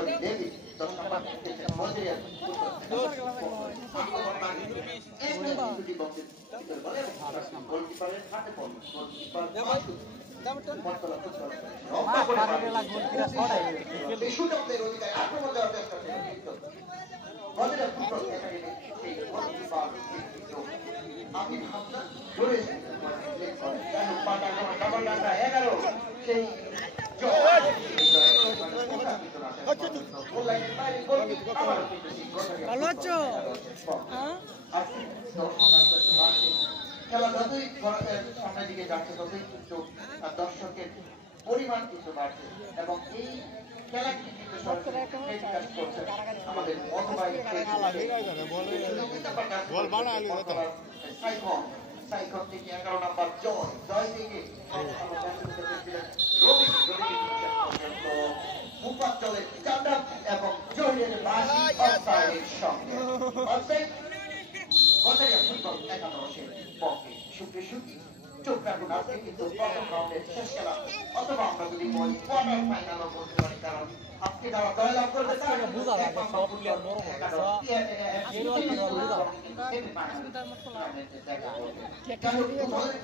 সুন্দরী দেবী 10 নম্বর মন্দিরের দুটি বক্সের বলে গোলকিপারের হাতে বল গোলকিপার মটকলা ফুটবল সুযোগের অধিকার আক্রমণ দেওয়ার চেষ্টা ছিল কিন্তু বলের ফুটবল একাডেমি সেই গোলকিপার আমির হামজা ধরে ডাবল ডান্ডা 11 সেই ভালো আছো? খেলা যতই সামনের দিকে যাচ্ছে ততই কিন্তু দর্শকের পরিমাণ কিন্তু বাড়ছে এবং এই খেলাটি কিন্তু করছে আমাদের সাইকন থেকে 11 নম্বর জয় থেকে রবি মুফাজ্জলের চাঁদা এবং জহিরের বাঁশি অফসাইডের সঙ্গে অফসাইড গতারিয়া ফুটবল একাদশের পক্ষে সুখী চোখ রাখুন আজকে কিন্তু প্রথম রাউন্ডের শেষ খেলা অথবা আমরা যদি বলি কোয়ার্টার ফাইনালও বলতে পারি কারণ আজকে যারা জয়লাভ করবে তারা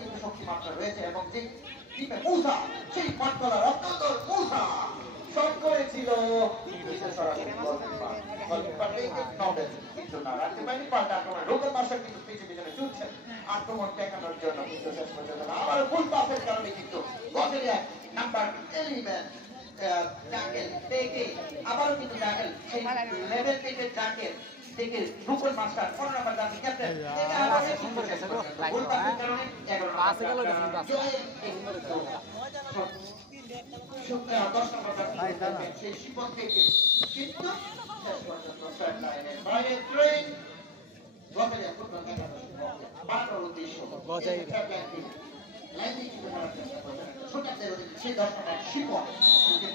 কিন্তু শক্তিমাত্রা রয়েছে এবং যে টিমে মূসা সেই মাঠতলার অত্যন্ত মূসা শট করেছিল আক্রমণ ঠেকানোর জন্য কিন্তু শেষ পর্যন্ত আবার ফুল পাসের কারণে কিন্তু নাম্বার 11 জাকেল থেকে আবারও কিন্তু জাকেল সেই লেভেল থেকে জাকেল থেকে রুকন মাস্টার 15 নম্বর দামি ক্যাপ্টেন এটা আবার কিন্তু শেষ পর্যন্ত ফুল পাসের কারণে 11 পাসে গেল দশ নম্বর সেই শিপন থেকে কিন্তু শেষ পর্যন্ত সেট লাইনের বাইরে ট্রেন গতারিয়া ফুটবল একাদশ বানানোর উদ্দেশ্য সেই 10 নম্বর শিপন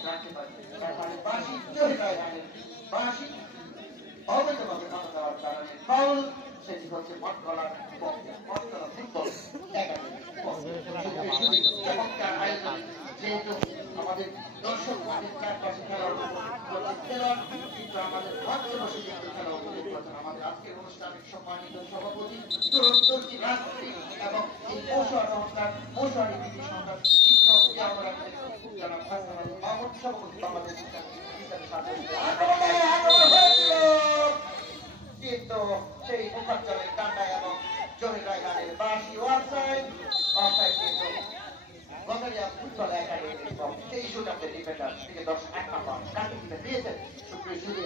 রাখতে পারে তারপরে বাঁশি জহিরায় বাঁশি অবৈধভাবে মাথা দেওয়ার কারণে ফাউল সেটি হচ্ছে মটকলা ফুটবল একাডেমি যেহেতু আমাদের দর্শক মাঠের চারপাশে খেলার কিন্তু আমাদের মঞ্চে বসে কিন্তু খেলা উপভোগ করছেন আমাদের আজকের অনুষ্ঠানের সম্মানিত সভাপতি তুরন্তর্তী রাজনীতি এবং এই পৌষার সংস্থার পৌষারি নীতি সংস্থার শিক্ষক জনাব হাসান আলী মাহমুদ সভাপতি বাংলাদেশ কিন্তু সেই মুখাজ্জলের ডান্ডা এবং জহির রায়হানের বাঁশি অফসাইড কিন্তু গতারিয়া ফুটবল একাডেমির সেই শুটারদের ডিফেন্ডার থেকে 10 নম্বর কাটি দিতে দিয়েছেন সুপ্রিয় সুধী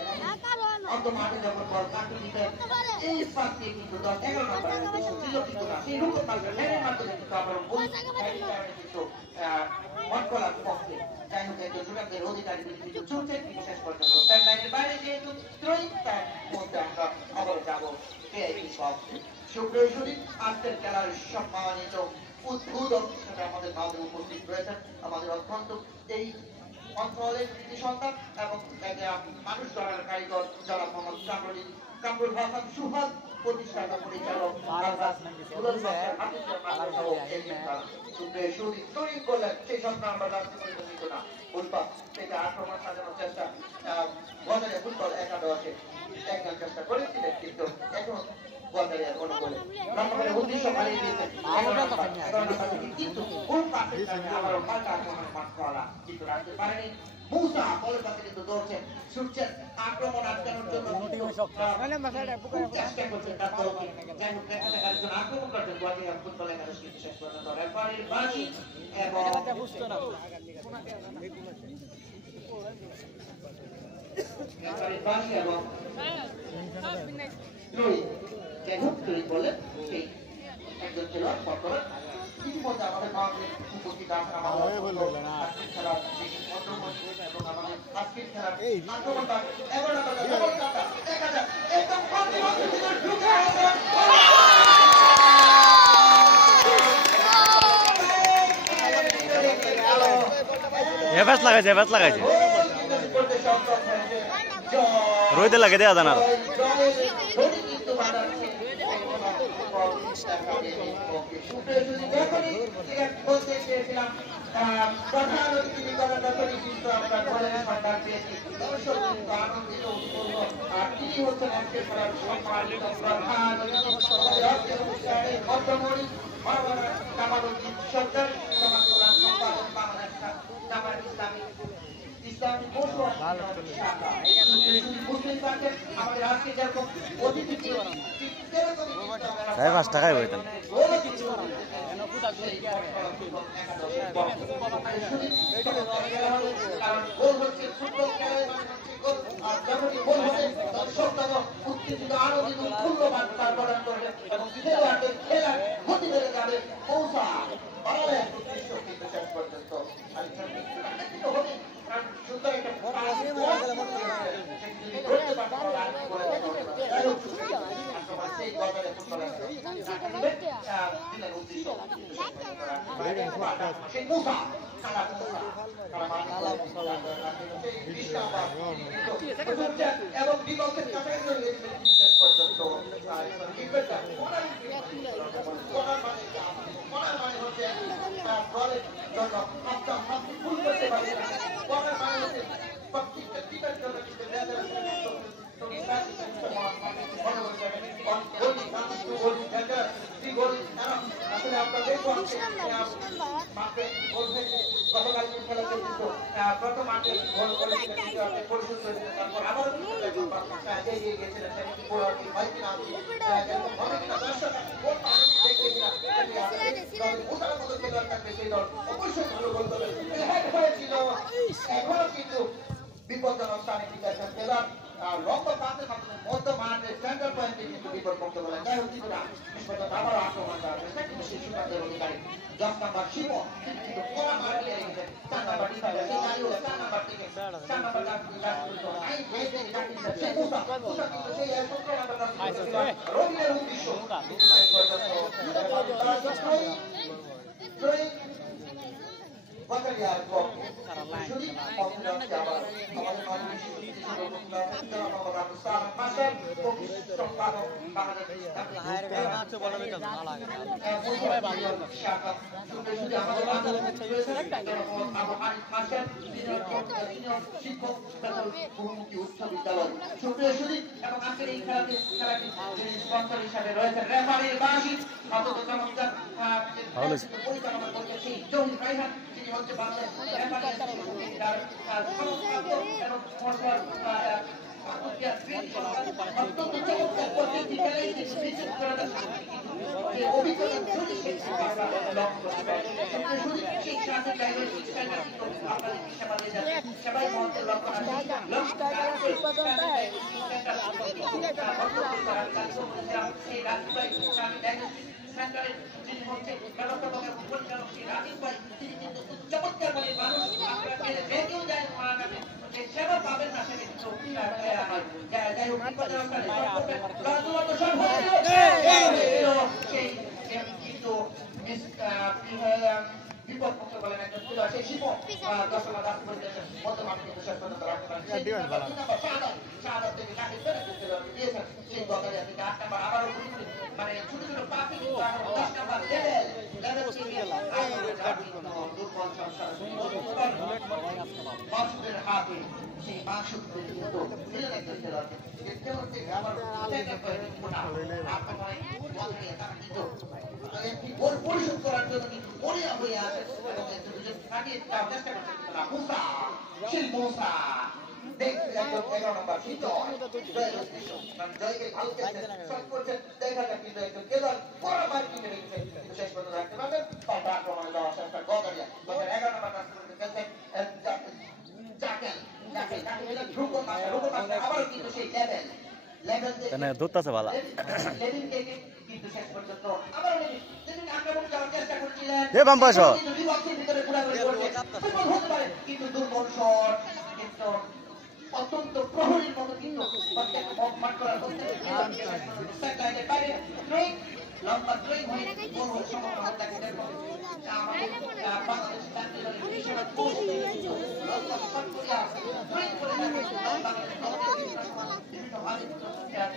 অন্ত মাঠে যখন বল কাটি দিতে এই পাস দিয়ে কিন্তু 11 নম্বরের উদ্দেশ্য ছিল কিন্তু না সেই রুকন মাস্টার লেনের মাধ্যমে কিন্তু আবার গোল কিন্তু মটকলার পক্ষে যাই হোক একজন শুটারদের অধিকারী কিন্তু চলছে কিন্তু শেষ পর্যন্ত সেট লাইনের বাইরে যেহেতু ত্রয়ী তার মধ্যে আমরা আবার যাবো কেআইপি সব সুপ্রিয় সুধী আজকের খেলার সম্মানিত উদ্বোধক হিসেবে আমাদের মাঝে উপস্থিত রয়েছেন আমাদের অত্যন্ত এই অঞ্চলের কৃতি সন্তান এবং মানুষ গড়ার কারিগর যারা মোহাম্মদ কামরুল হাসান সুহাদ প্রতিষ্ঠাতা পরিচালক তৈরি করলেন সেই সন্তান আমরা জানতে পরিচিত না ফুটবল থেকে আক্রমণ সাজানোর চেষ্টা গতারিয়া ফুটবল একাদশে একজন চেষ্টা করেছিলেন কিন্তু এখন গতারিয়ার অনুকূলে নম্বরের উদ্দেশ্য হারিয়ে দিয়েছেন কিন্তু ফুল পাসের কারণে আবারও পাল্টা আক্রমণ মাঠ করা কিন্তু রাখতে পারেনি মূসা বলের কাছে কিন্তু দৌড়ছেন ছুটছেন আক্রমণ আটকানোর জন্য চেষ্টা করছেন তার দলকে যাই হোক দেখা যাক আরেকজন আক্রমণ করছেন গতারিয়া ফুটবল একাদশ কিন্তু শেষ পর্যন্ত রেফারির বাঁশি এবং রেফারির বাঁশি এবং বলেন সেই একজন খেলোয়াড় পরপর ইতিমধ্যে আমাদের মাঠে উপস্থিত আছেন আমাদের খেলার এবং আমাদের আজকের খেলার আক্রমণটা 11 নম্বর দেখা যাক একদম ঢুকে আছে এভাস লাগাইছে রইতে লাগে দেয়া জানা বলতে চেয়েছিলাম প্রধান অতিথি করার ব্যাপারে কিন্তু আমরা ঘরের সন্ধান পেয়েছি দর্শক কিন্তু আনন্দিত উৎফুল্ল আর তিনি হচ্ছেন আজকে খেলার সম্মানিত প্রধান অনুষ্ঠানের মধ্যমণি মাওলানা কামালউদ্দিন সরকার সমাজ কল্যাণ সম্পাদক বাংলাদেশ জামায়াত ইসলামী মুসলিম পার্টির আমাদের আজকে যেরকম অতিথি সাড়ে 5 টাকায় বইতেন উত্তেজিত আনন্দিত মূল্যবান তার প্রদান করবে এবং খেলোয়াড়দের খেলার গতি বেড়ে যাবে পৌঁছা বাংলাদেশ উদ্দেশ্য কিন্তু শেষ পর্যন্ত সুন্দর একটা সেই গল্পের সেই মুসা এবং বিপক্ষের কাছাকাছি শেষ পর্যন্ত দলের জন্য ভুল করতে পারে প্রত্যেকটা টিমের জন্য প্রথম আগে গোল পরিশোধ করেছিলেন তারপর আবার এগিয়ে গেছিলেন অবশ্যই ভালো গোল করবে এখনো কিন্তু বিপজ্জনক স্থানে ঠিক আছে খেলার লম্বা পাসের মাধ্যমে মধ্য মাঠে সেন্টার পয়েন্টে কিন্তু বিপদ মুক্ত বলে যাই হোক কিন্তু না বিস্ফোরণ আবারও আক্রমণ করা হয়েছে কিন্তু সেই সুনামের অধিকারী 10 নাম্বার শিব কিন্তু কোনা মারলে রেখেছে 4 নাম্বার ডিফেন্ডার সেই দাঁড়িয়ে 4 নাম্বার থেকে 4 নাম্বার আই ভেজে ডাকিছে সেই মুসা কিন্তু সেই 17 নাম্বার রবিনের উদ্দেশ্য বাকারিয়ার পক্ষে শুধু অভিনন্দন আবার আমাদের মাননীয় সম্পাদক বাংলাদেশ শিক্ষক বহুমুখী উচ্চ বিদ্যালয় সুপ্রিয় সুদী এবং আজকের এই খেলাটি স্পন্সর হিসাবে রয়েছেন রেফারির বাসী অত্যন্ত চমৎকার পরিচালনা করতেছি জহির রায়হান তিনি হচ্ছে বাংলাদেশ অত্যন্ত চমৎকার প্রত্যেকটি খেলায় অভিজ্ঞতা সবাই মন্ত্রের লক্ষ্য সেন্টারে যিনি হচ্ছে ব্যবস্থাপকের পরিচালক শ্রী রাজীব ভাই তিনি কিন্তু চমৎকার বলে মানুষ আপনারা ভেঙেও যায় ওনার কাছে যে সেবা পাবেন না সেটা কিন্তু যাই হোক সেই কিন্তু বিপদ মুক্ত বলেন একজন খেলোয়াড় সেই শিব 10 লাখ দাস করে দিয়েছেন বর্তমানে কিন্তু শেষ পর্যন্ত রাখতে পারেন শাহাদাত থেকে কাকে দিয়েছেন সেই দলের থেকে 8 নাম্বার আবারও মানে ছোট ছোট পাখি 10 নাম্বার লেভেল দুর্বল সংসার মাসুদের হাতে সেই মাসুদ কিন্তু ফিরে রাখতে খেলোয়াড় কিন্তু আমার গোল পরিশোধ করার জন্য কিন্তু মরিয়া হয়ে আছে এবং দুজন কাটিয়ে দেওয়ার চেষ্টা করছে মুসা শিল মুসা দেখতে একদম 11 নম্বর জয়কে ভালো খেলছেন সব করছেন দেখা যাক কিন্তু একজন খেলোয়াড় বরাবর কিনে রেখেছে কিন্তু শেষ পর্যন্ত রাখতে পারবেন তারপর আক্রমণে যাওয়ার চেষ্টা গদারিয়া 11 নম্বর কাজ করতে খেলছেন জাকেল আবারও কিন্তু সেই লেভেল দূরতাছে ভালো কিন্তু শেষ পর্যন্ত আবারও আক্রমণ করার চেষ্টা করছিলেন বাম পাশে ভিতরে ঘোরাঘুরি করছে হতে পারে কিন্তু দুর্বল শট কিন্তু অত্যন্ত প্রহরীর মতো কিন্তু মাঠ করার লম্বা ট্রেন হয়ে বড় সম্ভাবনা থাকে বাংলাদেশ লম্বা শট করে ট্রেন করে থাকে বাংলাদেশ বিভিন্নভাবে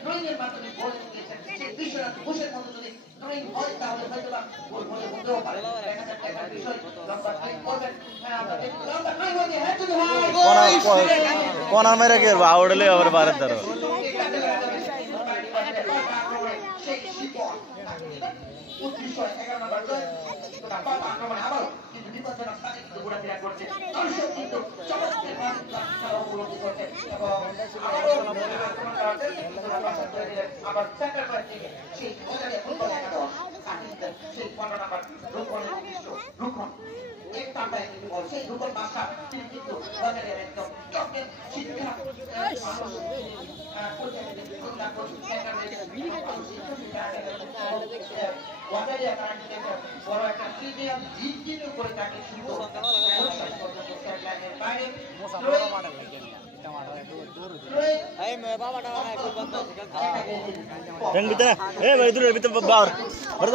ড্রয়িংয়ের মাধ্যমে গোল দিয়েছেন সেই বিষয়টা ঘুষের মতো যদি ড্রয়িং হয় তাহলে হয়তো বা গোল হলে হতেও পারে দেখা যাক একটা বিষয় লম্বা ড্রয়িং করবেন হ্যাঁ আমরা দেখব লম্বা ড্রয়িং হয়ে হ্যাঁ যদি হয় কোনা মেরে কে আউড়লে আবার বারে ধরো সেই শিপন উদ্দেশ্য 11 নম্বর জয় তারপর আক্রমণ আবার কিন্তু বিপজ্জনক স্থানে কিন্তু ঘোরাফেরা করছে দর্শক কিন্তু চমৎকার ভাবে খেলা উপলব্ধি করছে এবং আক্রমণ করাতে আবার সেন্টার পয়েন্ট থেকে সেই মজারিয়া ফুটবল একাদশ সেই 15 নম্বর রুকনের উদ্দেশ্য রুকন এক টাকায় কিন্তু বল সেই রুকন বাসা তিনি কিন্তু মজারিয়ার একদম চমৎকার শিক্ষা ওয়াটারিয়া কারেন্ট বড় একটা প্রিমিয়াম জিত কিন্তু করে থাকে শুধু বাইরে रंग भीतर ए भाई इधर भीतर बाहर भर दो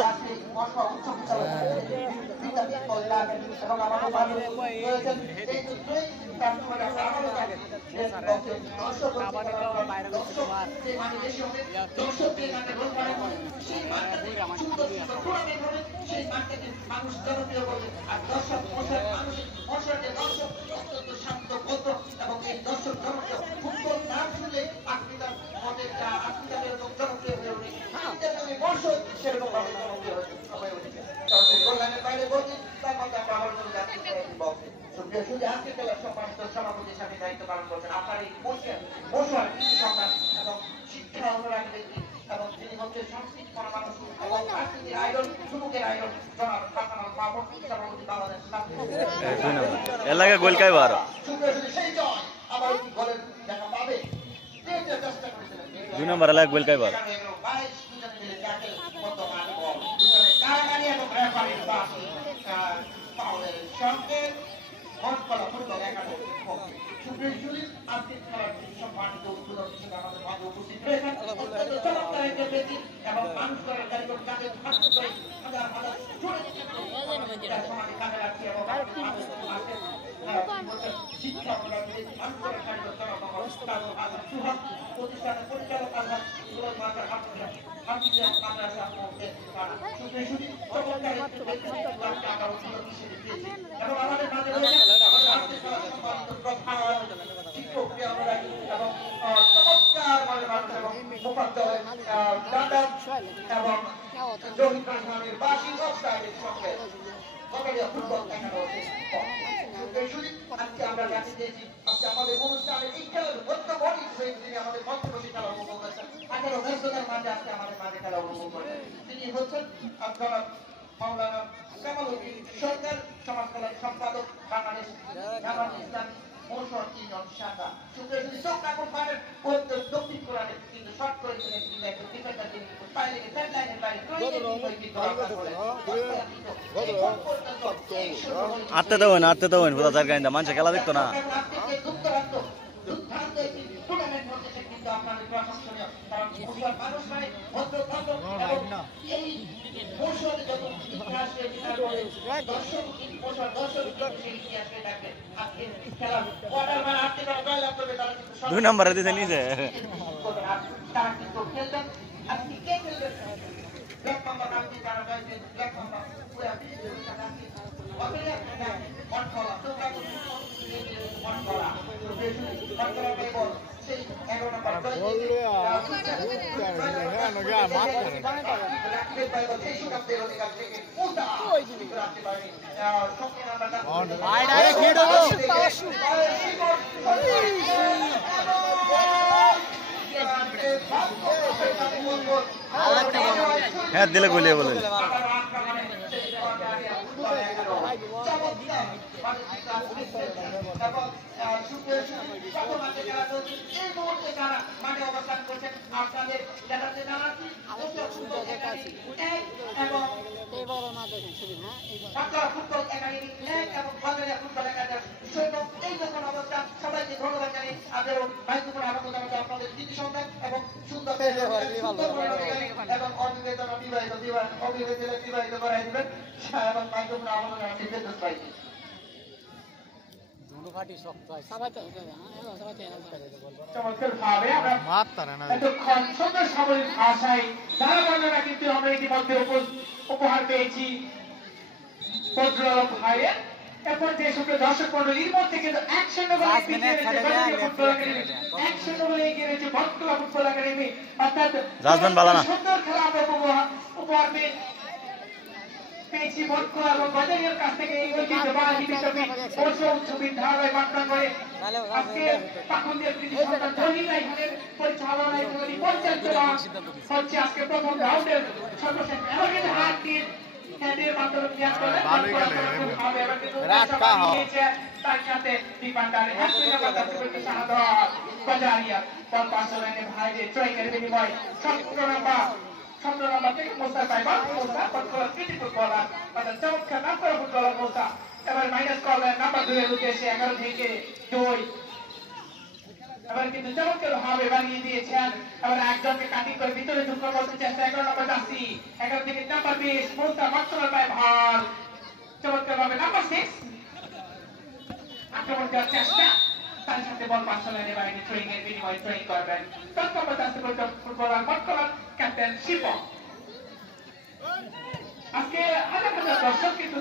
এবং এই দর্শক জনপ্রিয় ফুটবল না শুনলে আপনি তার মনের আপনি এরকম জনপ্রিয় হয়ে উঠে বর্ষক সেরকম ভাবে জনপ্রিয় হয়ে উঠেছে গোললাইনের বাইরে বলছি তার মধ্যে আমরা আবার চলে যাচ্ছি বক্সে সুপ্রিয় সুযোগ আজকে খেলার সম্মানিত সভাপতির সাথে দায়িত্ব পালন করছেন আপনার এই মশার সন্তান এবং শিক্ষা অনুরাগী ব্যক্তি এবং যিনি হচ্ছে সংস্কৃতি মানুষ এবং রাজনীতির আইডল যুবকের আইডল জনাব হাসানুল মাহমুদ সভাপতি বাংলাদেশ এলাকা গোল কাই বারো সেই জয় আবার কি গোলের দেখা পাবে চেষ্টা করেছিলেন 2 নম্বর এলাকা গোল কাই বারো এবং মানুষ করার কারিগর তাদের ফাঁসি করে হাজার হাজার কাজে রাখছে এবং শিক্ষা মানুষ করার কারিগর প্রতিষ্ঠানের পরিচালক এবং আমাদের মাঝে এবং চমৎকার মানে মানুষ এবং মুফাদ্দল এবং জহির রহমানের বার্ষিক অবস্থানের সঙ্গে ফুটবল দেখানো হচ্ছে আজকে আমরা জানতে চেয়েছি আজকে আমাদের অনুষ্ঠানে এই খেলার মধ্যবর্তী তিনি আমাদের মধ্যবর্তী খেলা উপভোগ করেছেন 18 ব্যস্ততার মাঝে আজকে আমাদের মাঝে খেলা উপভোগ করেছেন তিনি হচ্ছেন আপনারা মাওলানা কামাল উদ্দিন সরকার সমাজ কল্যাণ সম্পাদক বাংলাদেশ জামাত ইসলামী মৌসুম ইউনিয়ন শাখা সুপ্রিয় চোখ রাখুন পারেন দক্ষিণ কোরআনে কিন্তু শর্ট করেছিলেন তিনি একজন ডিফেন্ডার তিনি বাইরে ফ্রেন্ড লাইনের বাইরে আত্তে তো হইন পুরো জায়গা ইন্দা মানুষ খেলা দেখতো না টুর্নামেন্ট হচ্ছে কিন্তু আপনাদের প্রশংসনীয় কারণ মুসলমান মানুষ মানে ভদ্রভাব এবং এই মৌসুমে যত ইতিহাসে দর্শক সেই ইতিহাসে থাকবে আজকে খেলা কোয়ার্টার মানে আজকে তারা জয়লাভ করবে তারা কিন্তু 2 নম্বরে দিতে নিছে তারা কিন্তু খেলবেন আজকে কে খেলবেন ব্ল্যাক মাম্বা নাম দিয়ে তারা জয়ছে ব্ল্যাক মাম্বা পুরো অপেরা অন করা তোমরা অন করা সেই 11 নম্বর হ্যাঁ দিলে গুলিয়ে বলে অবস্থান করছেন আপনাদের জানাতে জানাচ্ছি ফুটবল একাডেমি এবং বাংলাদেশ ফুটবল একাডেমি এই যখন অবস্থা সবাইকে ধন্যবাদ জানিয়ে আপনার ভাইকুমার আনন্দ জানাতে আপনাদের কৃতি সন্তান এবং সুন্দর এবং অবিবাহিত করাই দিবেন এবং ভাইকুমার আনন্দ জানাতে ফেরদৌস ভাইকে ফাটি শক্ত হয় সবাই তো চমৎকার ভাবে আমরা এতক্ষণ সুন্দর সামরিক ভাষায় ধারা বর্ণনা কিন্তু আমরা ইতিমধ্যে উপহার পেয়েছি বদরুল ভাইয়ের। এরপর যে সুপ্রিয় দর্শক মন্ডলীর মধ্যে কিন্তু 1-0 গোলে এগিয়ে রয়েছে বটতলা ফুটবল একাডেমি। অর্থাৎ সুন্দর খেলা আমরা উপহার পেয়েছি বটতলা এবং বাজারিয়ার কাছ থেকে। এই ঐতিহ্যবাহী বিশ্ববিদ্যালয় উচ্চ বিদ্যালয় মাঠদান করে আজকে পাকুন্দিয়া কৃতি সন্তান জহির রায়হানের পরিচালনায় পরিচালিত হচ্ছে আজকে প্রথম রাউন্ডের সর্বশেষ এভারগ্রিন হাটটির হেডের মাধ্যমে ক্লিয়ার করে হবে। এবার কিন্তু তার সাথে ডিফেন্ডার হ্যাট্রিক করতে শাহাদাত বাজারিয়া বল পাস লাইনে ভাইরে ট্রাইকের বিনিময় 17 নম্বর থেকে মোসা পাইবা মোসা বটতলা কৃতি ফুটবলার মানে চমৎকার নাম করা ফুটবলার মোসা। এবার মাইনাস করলেন নাম্বার 2 এর উদ্দেশ্যে 11 থেকে 2। এবার কিন্তু চমৎকার ভাবে বানিয়ে দিয়েছেন। এবার একজনকে কাটিং করে ভিতরে ঢুকতে বলতে চেষ্টা 11 নম্বর জাসি 11 থেকে নাম্বার 20 মোসা বটতলার পায় ভাল চমৎকার ভাবে নাম্বার 6 আক্রমণ করার চেষ্টা তার সাথে বল পাস লাইনে বাইরে ট্রেনিং এর বিনিময়ে ট্রেনিং করবেন 10 নম্বর জাসি ফুটবলার বটতলার ক্যাপ্টেন শিপন। আজকে হাজার হাজার দর্শক কিন্তু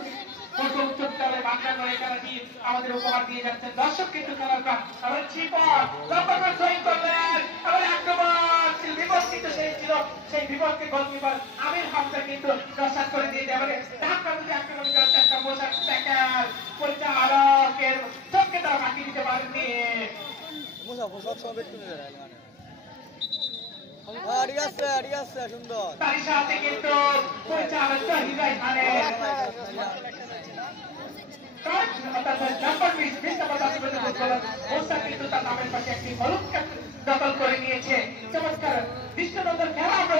উচ্চ বিদ্যালয় বাংলা একাডেমি আমাদের উপহার দিয়ে যাচ্ছেন। দর্শক কিন্তু খেলার আবার শিপন লম্বা ট্রেনিং করলেন। আবার আক্রমণ বিপদ কিন্তু সেই ছিল, সেই বিপদকে গোলকিপার আমির হামজা কিন্তু রসাত করে দিয়ে দেয়। এবারে ধাক্কা দিয়ে আক্রমণ করার চেষ্টা মোসার ট্যাকল পরিচালকের চোখকে তারা বাকি দিতে পারেননি। তার সাথে কিন্তু পরিচালক জহির রায়হানের দখল করে নিয়েছে। চমৎকার দৃষ্টিনন্দন খেলা আমরা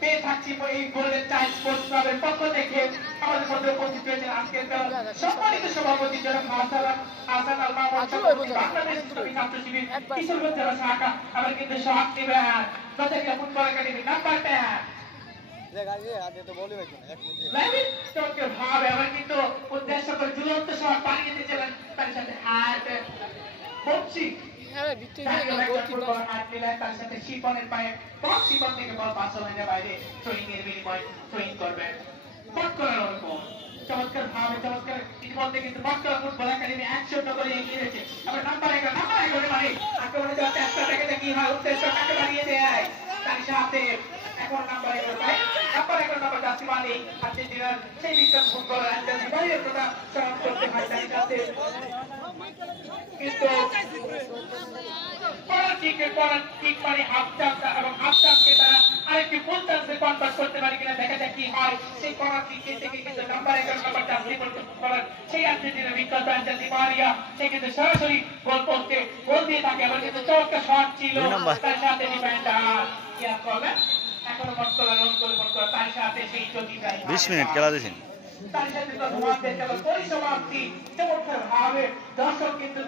পেয়ে থাকছি এই গোল্ডেন চাইল্ড স্পোর্টস ক্লাবের পক্ষ থেকে। আমাদের মধ্যে উপস্থিত হয়েছেন আজকের সম্মানিত সভাপতি জনাব হাসান আল মামুন বাংলাদেশ ছাত্র শিবির কিশোরগঞ্জ জেলা শাখা। আবার কিন্তু সহায়ক নেবেন বাজারিয়া ফুটবল একাডেমি নাম্বার 10 ভাবে। আবার কিন্তু উদ্দেশ্য করে ঝুলন্ত সহ পানি দিতে চলেন তার সাথে হাত বক্সি তার সাথে শিপনের পায়ে বল শিপন থেকে বল পাস লাইনে বাইরে ট্রেনিং এর বিনিময়ে ট্রেনিং করবেন বটতলার ওরকম চমৎকার ভাবে। চমৎকার ইতিমধ্যে কিন্তু বটতলা ফুটবল একাডেমি 100 করে এগিয়ে রয়েছে। আবার নাম্বার 11 মানে আক্রমণে যাওয়ার চেষ্টাটাকে কি হয় উদ্দেশ্যটাকে বাড়িয়ে দেয়। তার সাথে এখন নাম্বার 11 নম্বর জাসিমানি আর্জেন্টিনার সেই বিখ্যাত ফুটবলার অ্যাঞ্জেল ডি মারিয়ার কথা স্মরণ করতে হয়। তার সাথে কিন্তু ঠিক মানে হাফ চান্স এবং হাফ চান্সকে তারা আরেকটি ফুল চান্সে কনভার্ট করতে পারে কিনা দেখা যাক কি হয়। সেই কর্নার কিক থেকে কিন্তু নাম্বার 11 নম্বর জাসি ফুটবলার সেই আর্জেন্টিনার বিখ্যাত অ্যাঞ্জেল ডি মারিয়া সে কিন্তু সরাসরি গোল পোস্টে গোল দিয়ে থাকে। আবার কিন্তু চমৎকার শট ছিল তার সাথে ডিফেন্ডার ইয়া করলেন। এখনো বটতলা রান করে বটতলা তার সাথে সেই জ্যোতি রায় 20 মিনিট খেলা দিয়েছেন। তার সাথে তো ধোয়াতে খেলা পরিসমাপ্তি চমৎকার ভাবে দর্শক কিন্তু